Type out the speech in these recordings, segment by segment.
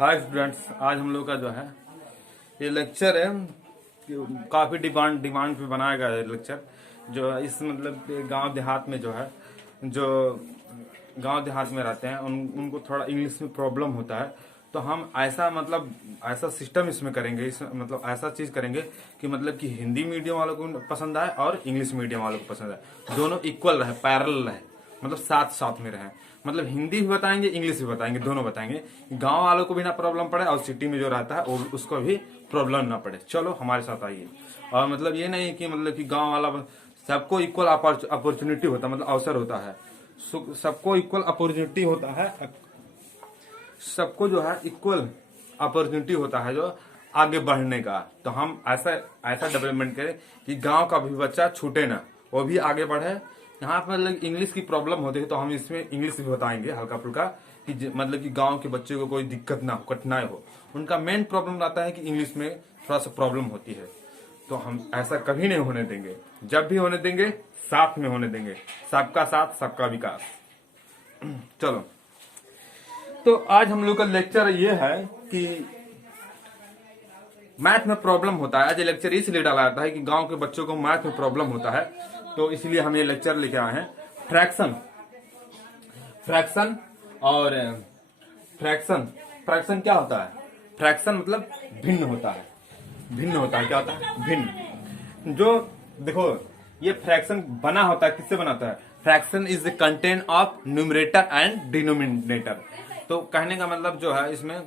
Hi students, आज हम लोग का जो है ये लेक्चर है काफी डिमांड पे बनाया गया है लेक्चर। जो है इस मतलब गांव देहात में जो है जो गांव देहात में रहते हैं उनको थोड़ा इंग्लिश में प्रॉब्लम होता है। तो हम ऐसा सिस्टम इसमें करेंगे, इस मतलब ऐसा चीज करेंगे कि मतलब कि हिंदी मीडियम वालों को पसंद आए और इंग्लिश मीडियम वालों को पसंद आए, दोनों इक्वल रहे, पैरेलल रहे, मतलब साथ साथ में रहे। मतलब हिंदी भी बताएंगे, इंग्लिश भी बताएंगे, दोनों बताएंगे। गांव वालों को भी ना प्रॉब्लम पड़े और सिटी में जो रहता है उसको भी प्रॉब्लम ना पड़े। चलो हमारे साथ आइए। और मतलब ये नहीं कि मतलब कि गांव वाला सबको इक्वल अपॉर्चुनिटी होता है, मतलब अवसर होता है, सबको इक्वल अपॉर्चुनिटी होता है, सबको जो है इक्वल अपॉर्चुनिटी होता है जो आगे बढ़ने का। तो हम ऐसा ऐसा डेवलपमेंट करें कि गांव का भी बच्चा छूटे ना, वो भी आगे बढ़े। यहाँ पर मतलब इंग्लिश की प्रॉब्लम होती है तो हम इसमें इंग्लिश भी बताएंगे हल्का फुल्का कि मतलब कि गांव के बच्चे को कोई दिक्कत ना हो, कठिनाई हो। उनका मेन प्रॉब्लम रहता है कि इंग्लिश में थोड़ा सा प्रॉब्लम होती है। तो हम ऐसा कभी नहीं होने देंगे, जब भी होने देंगे साथ में होने देंगे, सबका साथ सबका विकास। चलो, तो आज हम लोग का लेक्चर ये है कि मैथ में प्रॉब्लम होता है। आज ये लेक्चर इसलिए डाला जाता है कि गांव के बच्चों को मैथ में प्रॉब्लम होता है, तो इसलिए हम ये लेक्चर लेके आए हैं। फ्रैक्शन फ्रैक्शन और फ्रैक्शन फ्रैक्शन क्या होता है? फ्रैक्शन मतलब भिन्न होता है। भिन्न होता है, क्या होता है? भिन्न। जो देखो, ये फ्रैक्शन बना होता है, किससे बना होता है? Fraction is the content of numerator and denominator. तो कहने का मतलब जो है इसमें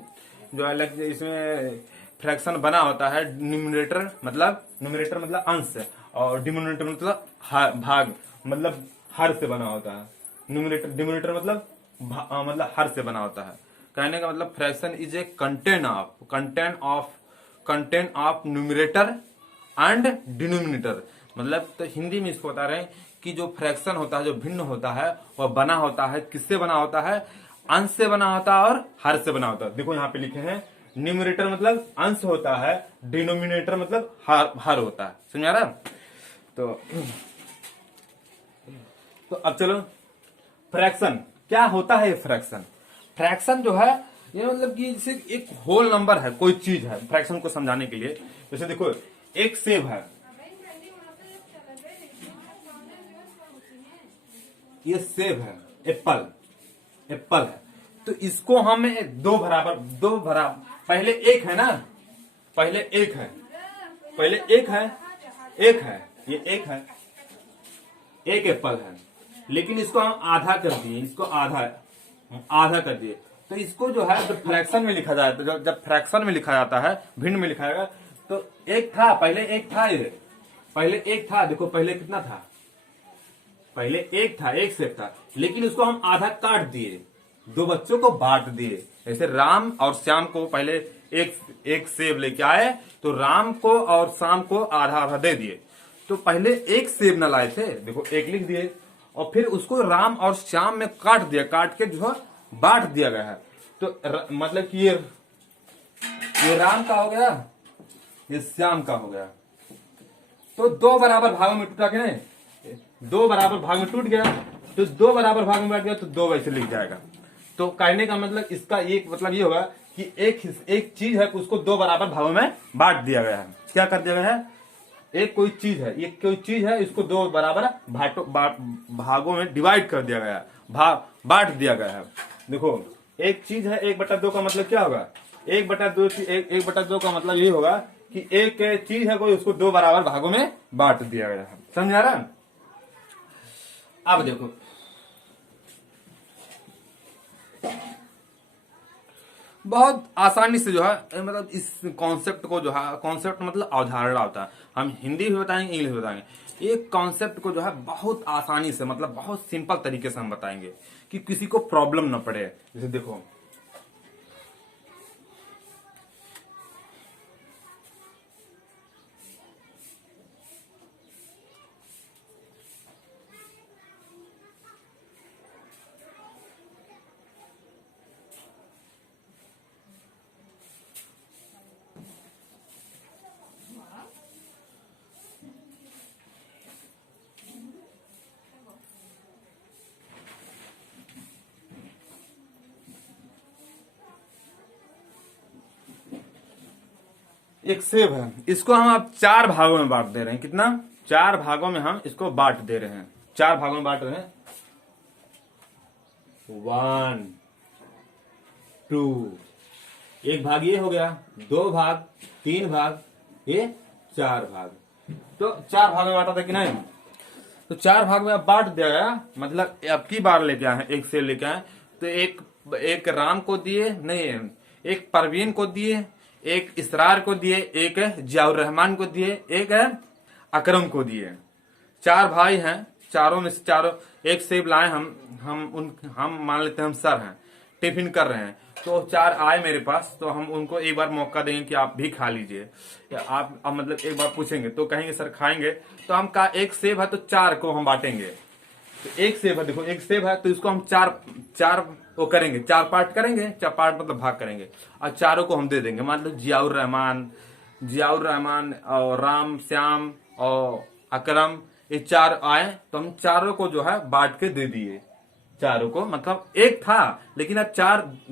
जो है इसमें फ्रैक्शन बना होता है। न्यूमरेटर मतलब अंश, और डिनोमिनेटर मतलब भाग, मतलब हर से बना होता है। डिनोमिनेटर मतलब मतलब हर से बना होता है। कहने का मतलब fraction is a content of numerator and denominator. मतलब तो हिंदी में इसको बता रहे हैं कि जो फ्रैक्शन होता है, जो भिन्न होता है, वह बना होता है, किससे बना होता है? अंश से बना होता है और हर से बना होता है। देखो यहाँ पे लिखे हैं, न्यूमरेटर मतलब अंश होता है, डिनोमिनेटर मतलब हर होता है। समझ आ रहा? तो अब चलो, फ्रैक्शन क्या होता है? फ्रैक्शन जो है ये मतलब कि जैसे एक होल नंबर है, कोई चीज है। फ्रैक्शन को समझाने के लिए जैसे देखो, एक सेब है, ये सेब है, एप्पल है। तो इसको हमें दो बराबर पहले एक है ना, पहले एक है, ये एक है, एक एप्पल है। लेकिन इसको हम आधा कर दिए, आधा कर दिए। तो इसको जो है जब फ्रैक्शन में लिखा जाता है, जब फ्रैक्शन में लिखा जाता है, भिन्न में लिखा जाएगा, तो एक था, पहले एक था। देखो पहले कितना था? पहले एक था, एक सेब था, लेकिन उसको हम आधा काट दिए, दो बच्चों को बांट दिए। जैसे राम और श्याम को पहले एक सेब लेके आए, तो राम को और श्याम को आधा आधा दे दिए। तो पहले एक सेब न लाए थे, देखो एक लिख दिए, और फिर उसको राम और श्याम में काट दिया, काट के जो है बांट दिया गया है। तो मतलब कि ये राम का हो गया, ये श्याम का हो गया। तो दो बराबर भागों में टूटा कि नहीं? दो बराबर भाग में टूट गया, तो दो बराबर भाग में बैठ गया, तो दो वैसे लिख जाएगा। तो कहने का मतलब इसका एक मतलब ये होगा कि एक चीज है, उसको दो बराबर भागों में बांट दिया गया है। क्या कर दिया गया है? एक कोई चीज है, इसको दो बराबर भागों में डिवाइड कर दिया गया है, बांट दिया गया है। देखो, एक चीज है, 1/2 का मतलब क्या होगा? 1/2 का मतलब ये होगा कि एक चीज है कोई, उसको दो बराबर भागों में बांट दिया गया है। समझ आ रहा? अब देखो, बहुत आसानी से जो है मतलब इस कॉन्सेप्ट को जो है, कॉन्सेप्ट मतलब अवधारणा होता है, हम हिंदी भी बताएंगे, इंग्लिश भी बताएंगे। एक कॉन्सेप्ट को जो है बहुत आसानी से, मतलब बहुत सिंपल तरीके से हम बताएंगे कि किसी को प्रॉब्लम ना पड़े। जैसे देखो, एक सेब है, इसको हम अब 4 भागों में बांट दे रहे हैं। कितना? 4 भागों में हम इसको बांट दे रहे हैं। 4 भागों में बांट रहे हैं। 1 2, एक भाग ये हो गया, 2 भाग, 3 भाग, ये 4 भाग। तो 4 भाग में बांटा था कि नहीं? तो 4 भाग में अब बांट दिया गया, मतलब अब की बार लेके आए हैं, एक सेब लेके आए। तो एक राम को दिए, नहीं, एक परवीन को दिए, एक इसरार को दिए, एक जियाउर रहमान को दिए, एक अकरम को दिए। 4 भाई हैं, चारों में से चारों एक सेब लाए। हम मान लेते हैं हम सर हैं, टिफिन कर रहे हैं, तो 4 आए मेरे पास, तो हम उनको एक बार मौका देंगे कि आप भी खा लीजिए, या आप अब मतलब एक बार पूछेंगे तो कहेंगे सर खाएंगे, तो हम का एक सेब है तो 4 को हम बांटेंगे। तो एक सेब है, देखो एक सेब है तो इसको हम चार वो करेंगे, 4 पार्ट करेंगे, 4 पार्ट मतलब भाग करेंगे, और चारों को हम दे देंगे। मतलब जियाउर रहमान और राम, श्याम और अकरम, ये 4 आए तो हम चारों को जो है बांट के दे दिए। चारों को, मतलब एक था लेकिन अब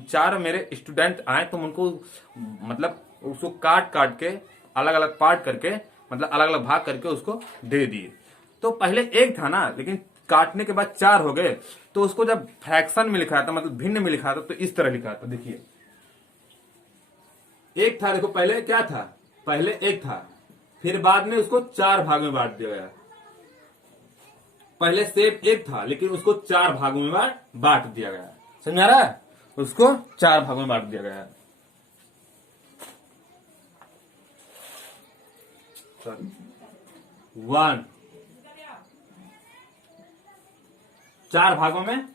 चार मेरे स्टूडेंट आए तो उनको मतलब उसको काट के अलग अलग पार्ट करके, मतलब अलग अलग भाग करके उसको दे दिए। तो पहले एक था ना, लेकिन काटने के बाद 4 हो गए, तो उसको जब फ्रैक्शन में लिखा था, मतलब भिन्न में लिखा था, तो इस तरह लिखा था। देखिए एक था, देखो पहले क्या था, पहले एक था, फिर बाद में उसको 4 भाग में बांट दिया गया। पहले सेब एक था लेकिन उसको 4 भागों में बांट दिया गया। समझा रहा है? उसको 4 भागों में बांट दिया गया। 1, 4 भागों में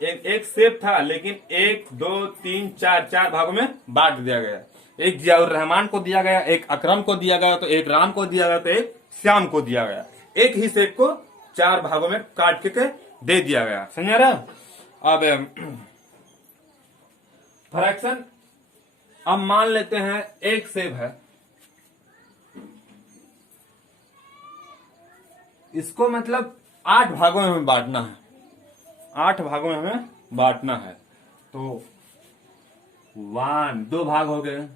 एक सेब था लेकिन 1 2 3 4 भागों में बांट दिया गया। एक जियाउर रहमान को दिया गया, एक अकरम को दिया गया, तो एक राम को दिया गया, तो एक श्याम को दिया गया। एक ही सेब को 4 भागों में काट के दे दिया गया। समझ रहा? अब फ्रैक्शन, अब मान लेते हैं एक सेब है, इसको मतलब 8 भागों में हमें बांटना है। 8 भागों में हमें बांटना है। तो 1 2 भाग हो गए,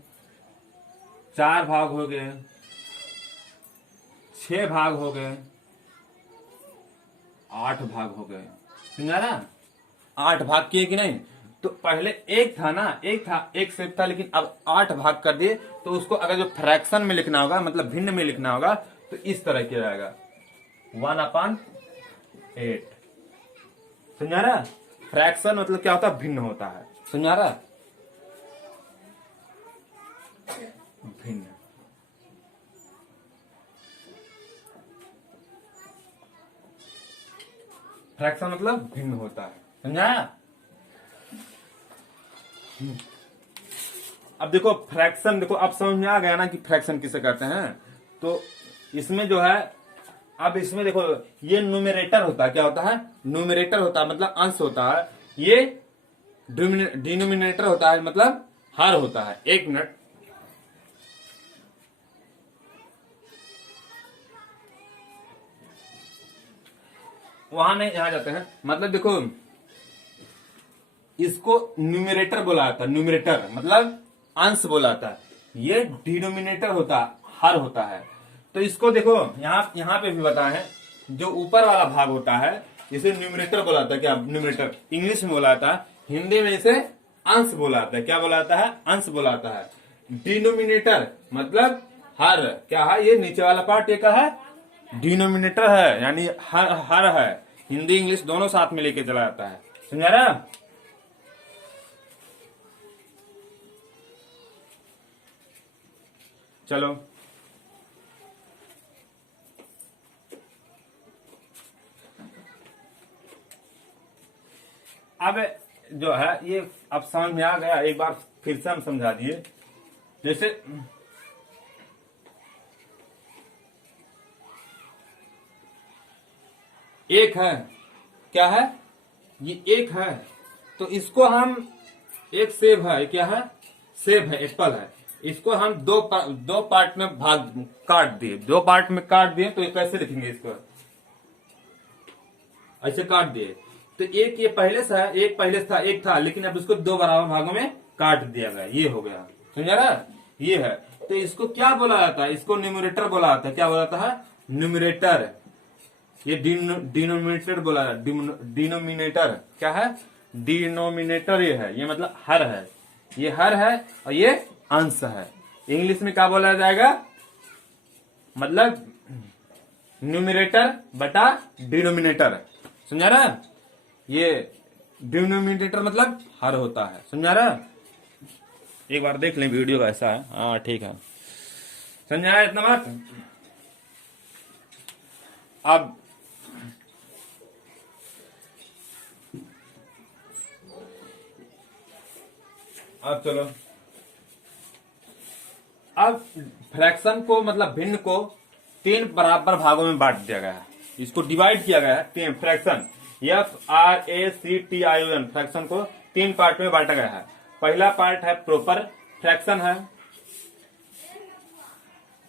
4 भाग हो गए, 6 भाग हो गए, 8 भाग हो गए। समझा ना? 8 भाग किए कि नहीं? तो पहले एक था ना, एक सेब था, लेकिन अब 8 भाग कर दिए, तो उसको अगर जो फ्रैक्शन में लिखना होगा, मतलब भिन्न में लिखना होगा, तो इस तरह किया जाएगा, 1/8। समझा रहा? फ्रैक्शन मतलब क्या होता है? भिन्न होता है। समझा रहा? भिन्न। फ्रैक्शन मतलब भिन्न होता है। समझाया? अब देखो फ्रैक्शन, देखो अब समझ में आ गया ना कि फ्रैक्शन किसे कहते हैं। तो इसमें जो है, अब इसमें देखो ये न्यूमरेटर होता है, क्या होता है? न्यूमरेटर होता है मतलब अंश होता है, ये डिनोमिनेटर होता है मतलब हर होता है। 1 मिनट, वहां नहीं, यहां जाते हैं। मतलब देखो इसको न्यूमरेटर बोला जाता है, न्यूमरेटर मतलब अंश बोला जाता है, ये डिनोमिनेटर होता है, हर होता है। तो इसको देखो यहाँ पे भी बताए हैं, जो ऊपर वाला भाग होता है इसे न्यूमरेटर बोला जाता है। क्या? न्यूमरेटर इंग्लिश में बोला जाता है, हिंदी में इसे अंश बोला जाता है। क्या बोला जाता है? अंश बोला जाता है। डिनोमिनेटर मतलब हर, क्या है? ये नीचे वाला पार्ट ये क्या है? डिनोमिनेटर है, यानी हर है। हिंदी इंग्लिश दोनों साथ में लेके चला जाता है। समझा रहा? चलो अब जो है ये अब समझ में आ गया, एक बार फिर से हम समझा दिए। जैसे एक है, क्या है? ये एक है, तो इसको हम, एक सेब है, क्या है? सेब है, एप्पल है, इसको हम दो पार्ट में काट दिए, 2 पार्ट में काट दिए, तो ये कैसे लिखेंगे? इसको ऐसे काट दिए, तो एक ये पहले से है, एक पहले से था, एक था, लेकिन अब इसको 2 बराबर भागों में काट दिया गया, ये हो गया। समझा रहा? ये है। तो इसको क्या बोला जाता है? इसको न्यूमरेटर बोला जाता है। क्या बोला जाता है? न्यूमरेटर। ये डिनोमिनेटर बोला जाता है। डिनोमिनेटर क्या है? डिनोमिनेटर ये है, ये मतलब हर है, ये हर है और ये अंश है। इंग्लिश में क्या बोला जाएगा? मतलब न्यूमरेटर बटा डिनोमिनेटर। समझा रहा? ये डिनोमिनेटर मतलब हर होता है। समझा रहा? एक बार देख लें वीडियो का, ऐसा है। हाँ ठीक है, समझा इतना बात। अब चलो, अब फ्रैक्शन को मतलब भिन्न को 3 बराबर भागों में बांट दिया गया है। इसको डिवाइड किया गया है 3 फ्रैक्शन, FRACTION फ्रैक्शन को 3 पार्ट में बांटा गया है। पहला पार्ट है प्रॉपर फ्रैक्शन है,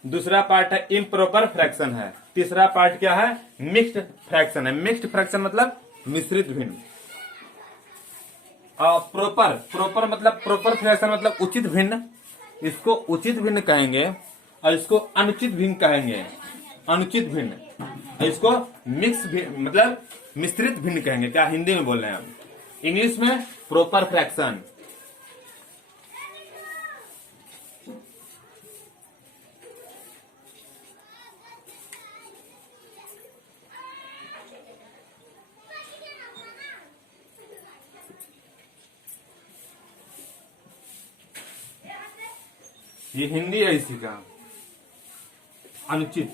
दूसरा पार्ट है इम्प्रॉपर फ्रैक्शन है, तीसरा पार्ट क्या है? मिक्स्ड फ्रैक्शन है। मिक्स्ड फ्रैक्शन मतलब मिश्रित भिन्न। प्रॉपर मतलब प्रॉपर फ्रैक्शन मतलब उचित भिन्न, इसको उचित भिन्न कहेंगे और इसको अनुचित भिन्न कहेंगे। अनुचित भिन्न, इसको मिक्स मतलब मिश्रित भिन्न कहेंगे। क्या हिंदी में बोल रहे हैं हम? इंग्लिश में प्रॉपर फ्रैक्शन। ये हिंदी है इसी का। अनुचित,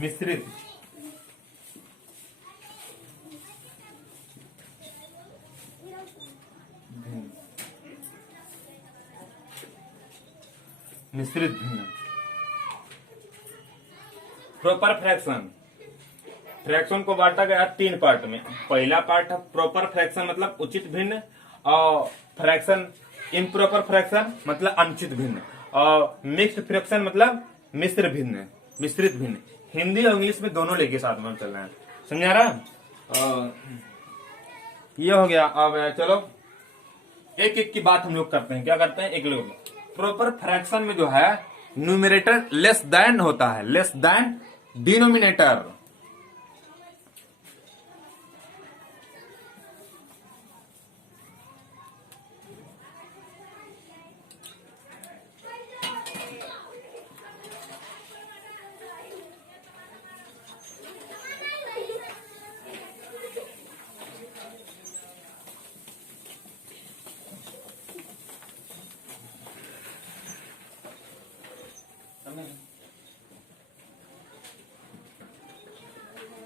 मिश्रित, मिश्रित भिन्न। प्रॉपर फ्रैक्शन, फ्रैक्शन को बांटा गया 3 पार्ट में। पहला पार्ट है प्रॉपर फ्रैक्शन मतलब उचित भिन्न, और फ्रैक्शन इम्प्रॉपर फ्रैक्शन मतलब अनुचित भिन्न, और मिक्स्ड फ्रैक्शन मतलब मिश्र भिन्न, मिश्रित भिन्न। हिंदी और इंग्लिश में दोनों लेके साथ में चल रहे हैं। समझा रहा? ये हो गया। अब चलो एक एक की बात हम लोग करते हैं। क्या करते हैं? एक लोग प्रॉपर फ्रैक्शन में जो है न्यूमरेटर लेस देन होता है, लेस देन डिनोमिनेटर।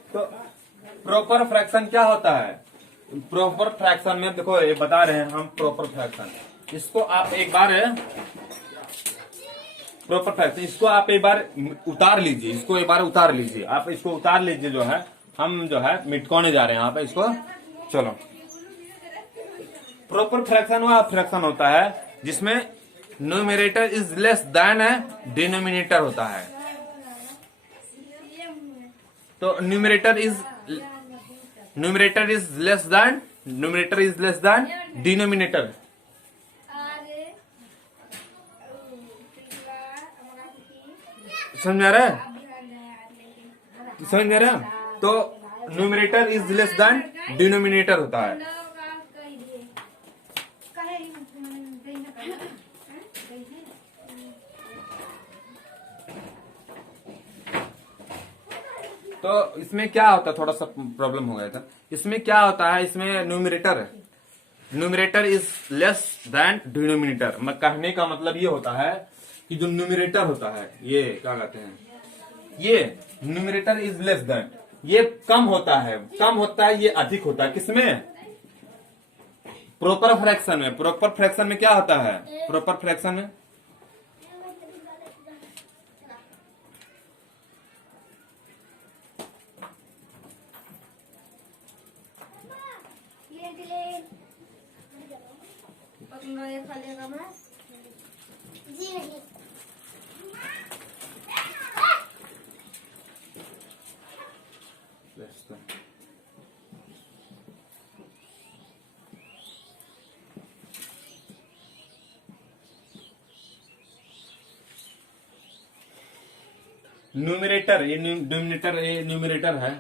तो प्रॉपर फ्रैक्शन क्या होता है? प्रॉपर फ्रैक्शन में देखो, ये बता रहे हैं हम प्रॉपर फ्रैक्शन। इसको आप एक बार प्रॉपर फ्रैक्शन, इसको आप एक बार उतार लीजिए, इसको एक बार उतार लीजिए, आप इसको उतार लीजिए। जो है हम जो है मिटकोने जा रहे हैं यहाँ पे इसको। चलो, प्रॉपर फ्रैक्शन वह फ्रैक्शन होता है जिसमें numerator is less than denominator होता है। तो numerator is less than denominator. समझ आ रहा है? समझ आ रहा है? तो numerator is less than denominator होता है। तो इसमें क्या होता है, थोड़ा सा प्रॉब्लम हो गया था। इसमें क्या होता है, इसमें numerator is less than denominator. मैं कहने का मतलब ये होता है कि जो न्यूमरेटर होता है, ये क्या कहते हैं, ये न्यूमरेटर इज लेस देन, ये कम होता है, ये अधिक होता है। किसमें? प्रॉपर फ्रैक्शन में। प्रॉपर फ्रैक्शन में क्या होता है? प्रॉपर फ्रैक्शन में न्यूमरेटर, ये न्यूमरेटर है।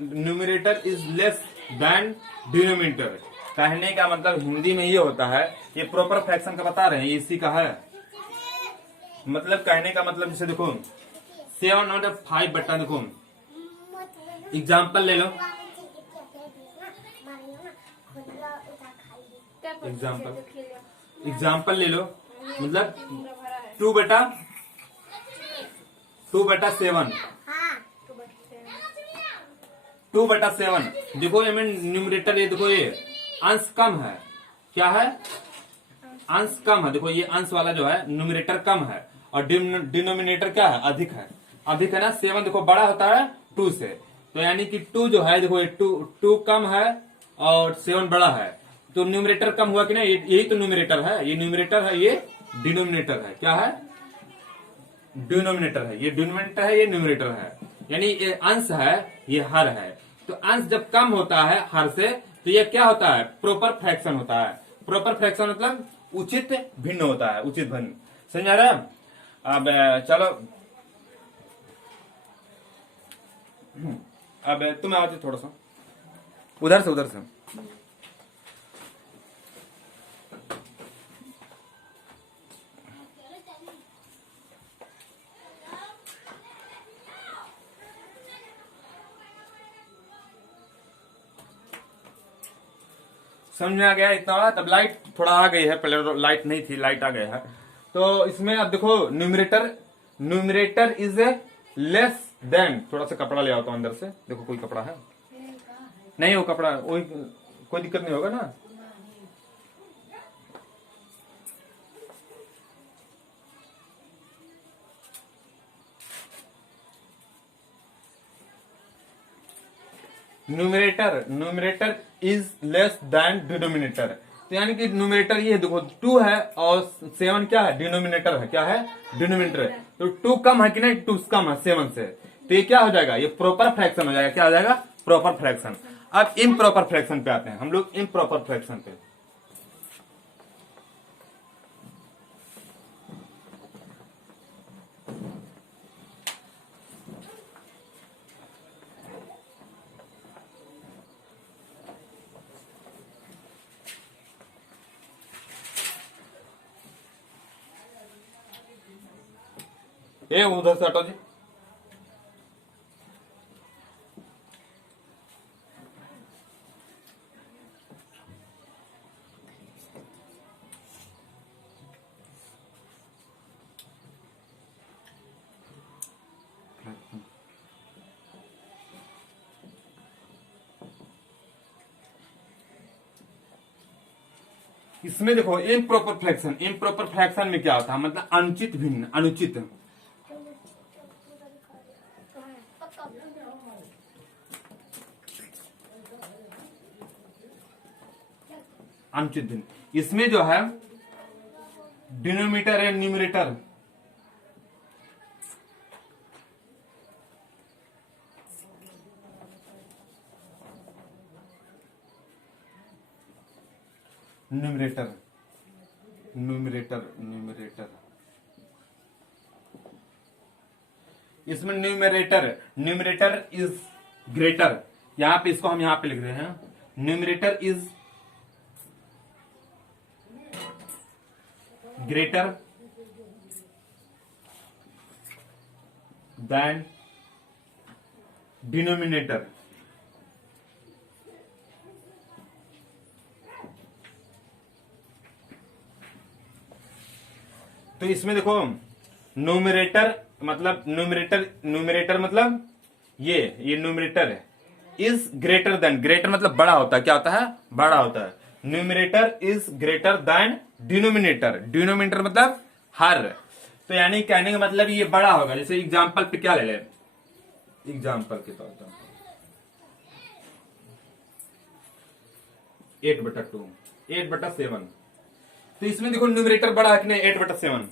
Numerator is less than denominator. कहने का मतलब हिंदी में ये होता है, ये प्रॉपर फ्रैक्शन का बता रहे हैं, ये इसी का है। मतलब कहने का मतलब जैसे देखो 7 और 5 बटा, देखो एग्जाम्पल ले लो, एग्जाम्पल ले लो, मतलब 2 बटा 7, 2 बटा 7। देखो ये में न्यूमरेटर, ये देखो ये अंश कम है, क्या है, अंश कम है। देखो ये अंश वाला जो है न्यूमरेटर कम है, और डिनोमिनेटर क्या है, अधिक है, अधिक है ना। 7 देखो बड़ा होता है 2 से, तो यानी कि 2 जो है, देखो ये 2 कम है और 7 बड़ा है, तो न्यूमरेटर कम हुआ कि नहीं, यही तो न्यूमरेटर है, ये न्यूमरेटर है, ये डिनोमिनेटर है, क्या है, डिनोमिनेटर है, ये डिनोमिनेटर है, ये न्यूमरेटर है। यानी ये अंश है, ये हर है। तो अंश जब कम होता है हर से, तो ये क्या होता है, प्रॉपर फ्रैक्शन होता है। प्रॉपर फ्रैक्शन मतलब उचित भिन्न होता है, उचित भिन्न, समझ आ रहा है। अब चलो, अब तुम आओ थोड़ा सा उधर से समझ में आ गया इतना। तब लाइट थोड़ा आ गई है, पहले लाइट नहीं थी, लाइट आ गया है। तो इसमें अब देखो न्यूमरेटर इज लेस देन, थोड़ा सा कपड़ा ले आता हूं अंदर से, देखो कोई कपड़ा है नहीं, वो कपड़ा वही, कोई दिक्कत नहीं होगा ना। Numerator is less than denominator. तो यानी कि न्यूमरेटर ये देखो 2 है और 7 क्या है, डिनोमिनेटर है, क्या है, डिनोमिनेटर है। तो 2 कम है कि नहीं, 2 कम है 7 से, तो ये क्या हो जाएगा, ये प्रॉपर फ्रैक्शन हो जाएगा, क्या हो जाएगा, प्रॉपर फ्रैक्शन। अब इम्प्रॉपर फ्रैक्शन पे आते हैं हम लोग, इम्प्रॉपर फ्रैक्शन पे। ये उधर से हटो जी। इसमें देखो इम्प्रॉपर फ्रैक्शन में क्या होता है, मतलब अनुचित भिन्न, अनुचित, अनुचित भिन्न। इसमें जो है डिनोमिनेटर है, न्यूमरेटर, न्यूमरेटर इसमें न्यूमरेटर इज ग्रेटर, यहां पे इसको हम यहां पे लिख रहे हैं, numerator is greater than denominator. तो इसमें देखो न्यूमरेटर मतलब न्यूमरेटर मतलब ये न्यूमरेटर है, इज ग्रेटर देन, ग्रेटर मतलब बड़ा होता है, क्या होता है, बड़ा होता है। Numerator is greater than denominator, denominator मतलब हर, तो यानी कहने का मतलब ये बड़ा होगा। जैसे एग्जाम्पल पे क्या ले ले, एग्जाम्पल के तौर पर 8/2, 8/7। तो इसमें देखो न्यूमरेटर बड़ा है कि नहीं, 8/7।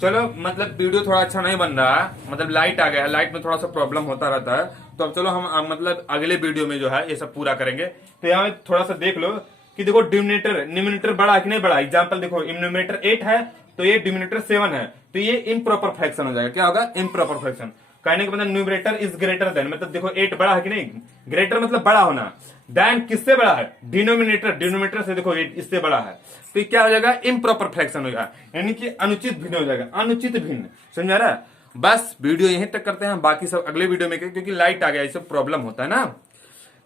चलो मतलब वीडियो थोड़ा अच्छा नहीं बन रहा है, मतलब लाइट आ गया है, लाइट में थोड़ा सा प्रॉब्लम होता रहता है। तो अब चलो हम मतलब अगले वीडियो में जो है ये सब पूरा करेंगे। तो यहाँ थोड़ा सा देख लो कि देखो न्यूमरेटर बड़ा है कि नहीं बड़ा। एग्जाम्पल देखो, न्यूमरेटर 8 है तो ये डिनोमिनेटर 7 है, तो ये इम्प्रॉपर फ्रैक्शन हो जाएगा। क्या होगा? Improper fraction. कहने का मतलब न्यूमरेटर इज ग्रेटर देन, मतलब देखो 8 बड़ा है कि नहीं, ग्रेटर मतलब बड़ा होना, देन किससे बड़ा है? डिनोमिनेटर से देखो 8 इससे बड़ा है, तो ये क्या हो जाएगा? इम्प्रॉपर फ्रैक्शन हो जाएगा, यानी कि अनुचित भिन्न हो जाएगा, अनुचित भिन्न। समझ आ रहा है? बस वीडियो यहीं तक करते हैं, बाकी सब अगले वीडियो में, क्योंकि लाइट आ गया, ये सब प्रॉब्लम होता है ना।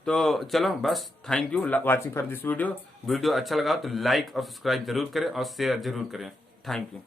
तो चलो बस, thank you watching for this video. Video अच्छा लगा तो लाइक और सब्सक्राइब जरूर करें और शेयर जरूर करें। Thank you.